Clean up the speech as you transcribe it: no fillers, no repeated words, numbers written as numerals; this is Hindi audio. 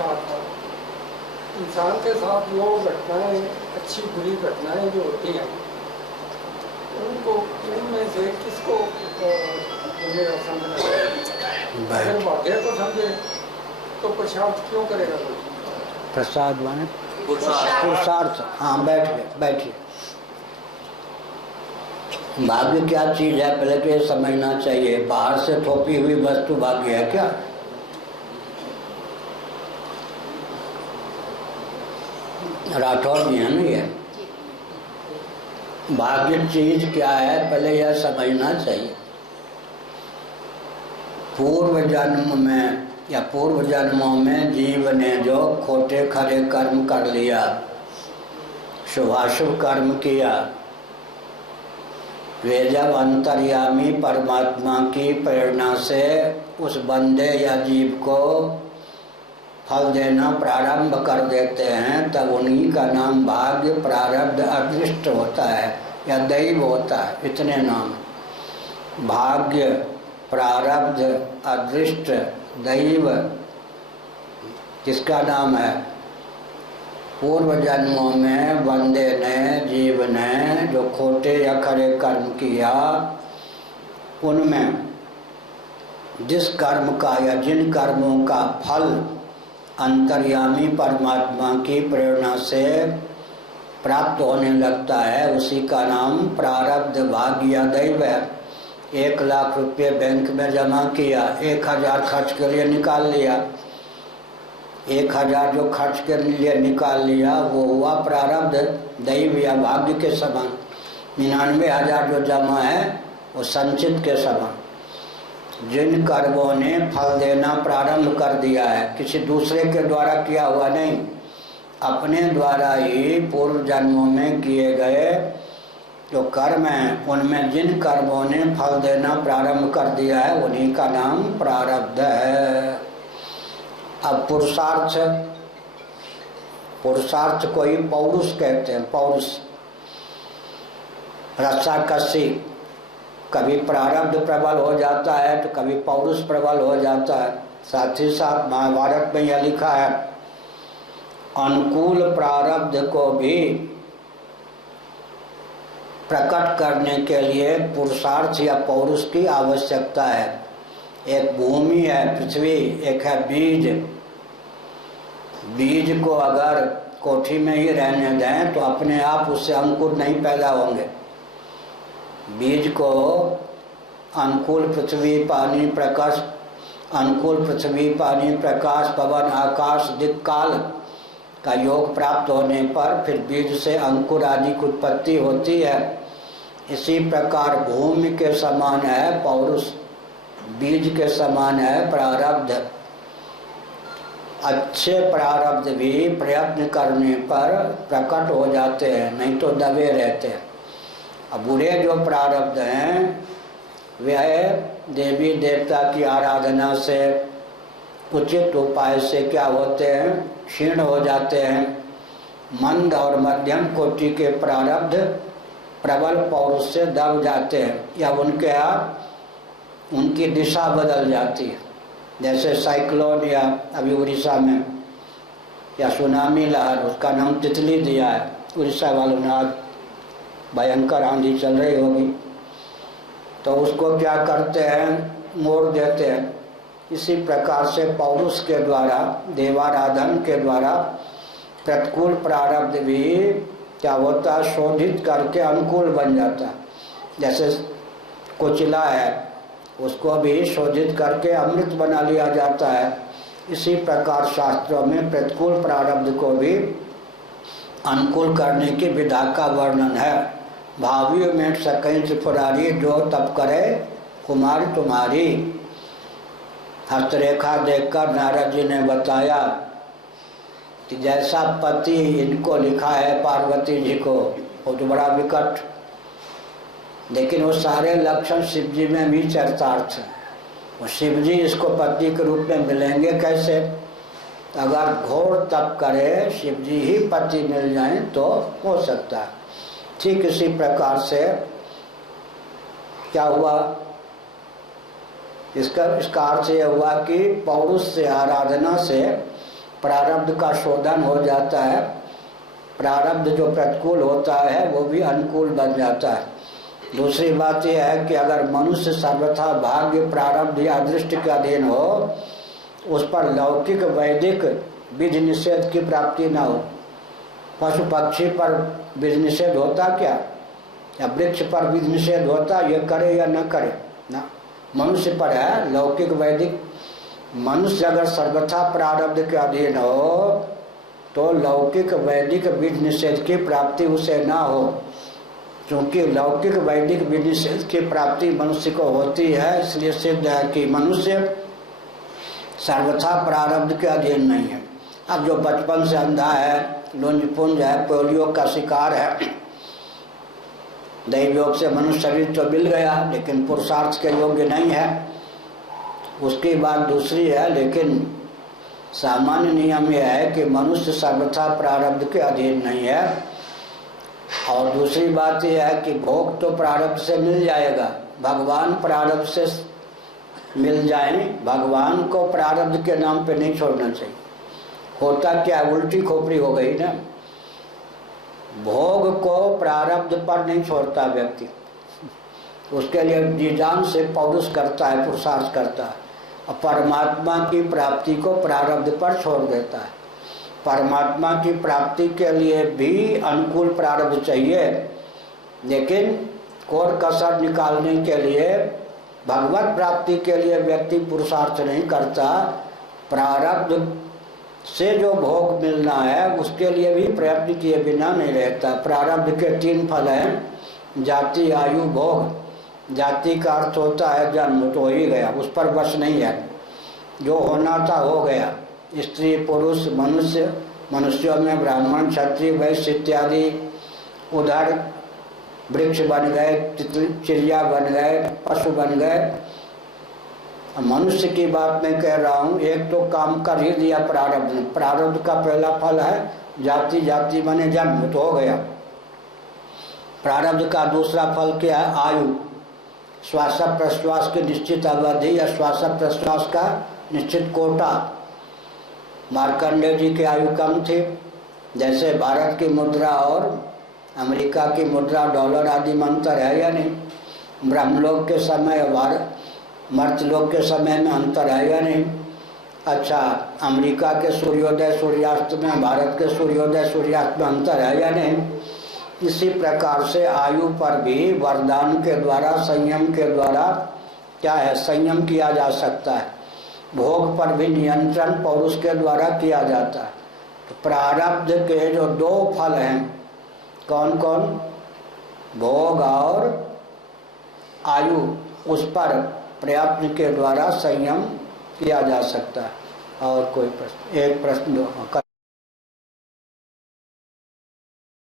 पुरुषार्थ है। इंसान के साथ जो घटनाएं, अच्छी बुरी घटनाएं जो होती हैं, उनको उनमें से किसको मेरा समझना चाहिए? अगर भाग्य को समझे तो पुरुषार्थ क्यों करेगा? प्रसाद माने पुरुषार्थ। हाँ, बैठिए। भाग्य क्या चीज है पहले तो ये समझना चाहिए। बाहर से थोपी हुई वस्तु भाग्य है क्या? राठौर जी है ना ये। भाग्य चीज क्या है पहले यह समझना चाहिए। पूर्व जन्म में या पूर्व जन्मों में जीव ने जो खोटे खरे कर्म कर लिया, शुभाशुभ कर्म किया, वे जब अंतर्यामी परमात्मा की प्रेरणा से उस बंदे या जीव को फल देना प्रारंभ कर देते हैं, तब उन्हीं का नाम भाग्य, प्रारब्ध, अदृष्ट होता है या दैव होता है। इतने नाम भाग्य, प्रारब्ध, अदृष्ट, दैव किसका नाम है? पूर्व जन्मों में बंदे ने, जीव ने जो खोटे या खरे कर्म किया, उनमें जिस कर्म का या जिन कर्मों का फल अंतर्यामी परमात्मा की प्रेरणा से प्राप्त होने लगता है, उसी का नाम प्रारब्ध, भाग्य या दैव है। 1 लाख रुपये बैंक में जमा किया, 1000 खर्च के लिए निकाल लिया, 1000 जो खर्च के लिए निकाल लिया वो हुआ प्रारब्ध, दैव या भाग्य के समान। 99,000 जो जमा है वो संचित के समान। जिन कर्मों ने फल देना प्रारंभ कर दिया है, किसी दूसरे के द्वारा किया हुआ नहीं, अपने द्वारा ही पूर्व जन्मों में किए गए जो कर्म हैं, उनमें जिन कर्मों ने फल देना प्रारंभ कर दिया है, उन्हीं का नाम प्रारब्ध है। अब पुरुषार्थ को ही पौरुष कहते हैं। पौरुष, रस्साकसी, कभी प्रारब्ध प्रबल हो जाता है तो कभी पौरुष प्रबल हो जाता है। साथ ही साथ महाभारत में यह लिखा है, अनुकूल प्रारब्ध को भी प्रकट करने के लिए पुरुषार्थ या पौरुष की आवश्यकता है। एक भूमि है पृथ्वी, एक है बीज। बीज को अगर कोठी में ही रहने दें तो अपने आप उससे अंकुर नहीं पैदा होंगे। बीज को अनुकूल पृथ्वी पानी प्रकाश, अनुकूल पृथ्वी पानी प्रकाश पवन आकाश दिक्काल का योग प्राप्त होने पर फिर बीज से अंकुर आदि की उत्पत्ति होती है। इसी प्रकार भूमि के समान है पौरुष, बीज के समान है प्रारब्ध। अच्छे प्रारब्ध भी प्रयत्न करने पर प्रकट हो जाते हैं, नहीं तो दबे रहते हैं। अब बुरे जो प्रारब्ध हैं वह देवी देवता की आराधना से, उचित उपाय से क्या होते हैं, क्षीण हो जाते हैं। मंद और मध्यम कोटि के प्रारब्ध प्रबल पौरुष से दब जाते हैं या उनकी दिशा बदल जाती है। जैसे साइक्लोन या अभी उड़ीसा में या सुनामी लहर, उसका नाम तितली दिया है। उड़ीसा वालों ने आज भयंकर आंधी चल रही होगी तो उसको क्या करते हैं, मोड़ देते हैं। इसी प्रकार से पौरुष के द्वारा, देवाराधन के द्वारा प्रतिकूल प्रारब्ध भी क्या होता है, शोधित करके अनुकूल बन जाता है। जैसे कोचिला है, उसको भी शोधित करके अमृत बना लिया जाता है। इसी प्रकार शास्त्रों में प्रतिकूल प्रारब्ध को भी अनुकूल करने की विधा का वर्णन है। भावियों में सकें त्रिपुरारी, जो तप करे कुमारी तुम्हारी। हस्तरेखा देखकर नारद जी ने बताया कि जैसा पति इनको लिखा है पार्वती जी को, वो तो बड़ा विकट, लेकिन वो सारे लक्षण शिव जी में भी चरितार्थ हैं। वो शिव जी इसको पति के रूप में मिलेंगे कैसे? अगर घोर तप करे, शिव जी ही पति मिल जाएं तो हो सकता है। ठीक इसी प्रकार से क्या हुआ, इसका अर्थ यह हुआ कि पौरुष से, आराधना से प्रारब्ध का शोधन हो जाता है, प्रारब्ध जो प्रतिकूल होता है वो भी अनुकूल बन जाता है। दूसरी बात यह है कि अगर मनुष्य सर्वथा भाग्य प्रारब्ध या अदृष्ट के अधीन हो, उस पर लौकिक वैदिक विधि निषेध की प्राप्ति न हो। पशु पक्षी पर विधि निषेध होता क्या, या वृक्ष पर विधि निषेध होता, ये करे या न करे ना, मनुष्य पर है लौकिक वैदिक। मनुष्य अगर सर्वथा प्रारब्ध के अधीन हो तो लौकिक वैदिक विधि निषेध की प्राप्ति उसे ना हो, क्योंकि लौकिक वैदिक विधि निषेध की प्राप्ति मनुष्य को होती है। इसलिए सिद्ध है कि मनुष्य सर्वथा प्रारब्ध के अधीन नहीं है। अब जो बचपन से अंधा है, लुंज-पुंज है, पोलियो का शिकार है, दैवयोग से मनुष्य शरीर तो मिल गया लेकिन पुरुषार्थ के योग्य नहीं है, उसकी बात दूसरी है। लेकिन सामान्य नियम यह है कि मनुष्य सर्वथा प्रारब्ध के अधीन नहीं है। और दूसरी बात यह है कि भोग तो प्रारब्ध से मिल जाएगा, भगवान प्रारब्ध से मिल जाए, भगवान को प्रारब्ध के नाम पे नहीं छोड़ना चाहिए। होता क्या, उल्टी खोपड़ी हो गई ना, भोग को प्रारब्ध पर नहीं छोड़ता व्यक्ति, उसके लिए निजान से पौरुष करता है, पुरुषार्थ करता है, और परमात्मा की प्राप्ति को प्रारब्ध पर छोड़ देता है। परमात्मा की प्राप्ति के लिए भी अनुकूल प्रारब्ध चाहिए, लेकिन कोर कसर निकालने के लिए, भगवत प्राप्ति के लिए व्यक्ति पुरुषार्थ नहीं करता। प्रारब्ध से जो भोग मिलना है उसके लिए भी प्रयत्न किए बिना नहीं रहता। प्रारब्ध के 3 फल हैं, जाति, आयु, भोग। जाति का अर्थ होता है जन्म, तो हो ही गया, उस पर बस नहीं है, जो होना था हो गया। स्त्री पुरुष मनुष्य, मनुष्यों में ब्राह्मण क्षत्रिय वैश्य इत्यादि, उधर वृक्ष बन गए, चिड़िया बन गए, पशु बन गए। मनुष्य की बात मैं कह रहा हूँ, एक तो काम कर ही दिया प्रारब्ध ने। प्रारब्ध का पहला फल है जाति, जाति बने जन्म, तो हो गया। प्रारब्ध का दूसरा फल क्या है, आयु। श्वास प्रश्वास की निश्चित अवधि या श्वास प्रश्वास का निश्चित कोटा। मार्कंडेय जी की आयु कम थी, जैसे भारत की मुद्रा और अमेरिका की मुद्रा, डॉलर आदि में अंतर है या नहीं। ब्रह्मलोक के समय और मर्त्यलोक के समय में अंतर है या नहीं। अच्छा, अमेरिका के सूर्योदय सूर्यास्त में भारत के सूर्योदय सूर्यास्त में अंतर है या नहीं। इसी प्रकार से आयु पर भी वरदान के द्वारा, संयम के द्वारा क्या है, संयम किया जा सकता है। भोग पर भी नियंत्रण पौरुष के द्वारा किया जाता है। तो प्रारब्ध के जो 2 फल हैं, कौन कौन, भोग और आयु, उस पर प्रयत्न के द्वारा संयम किया जा सकता है। और कोई प्रश्न, एक प्रश्न दो।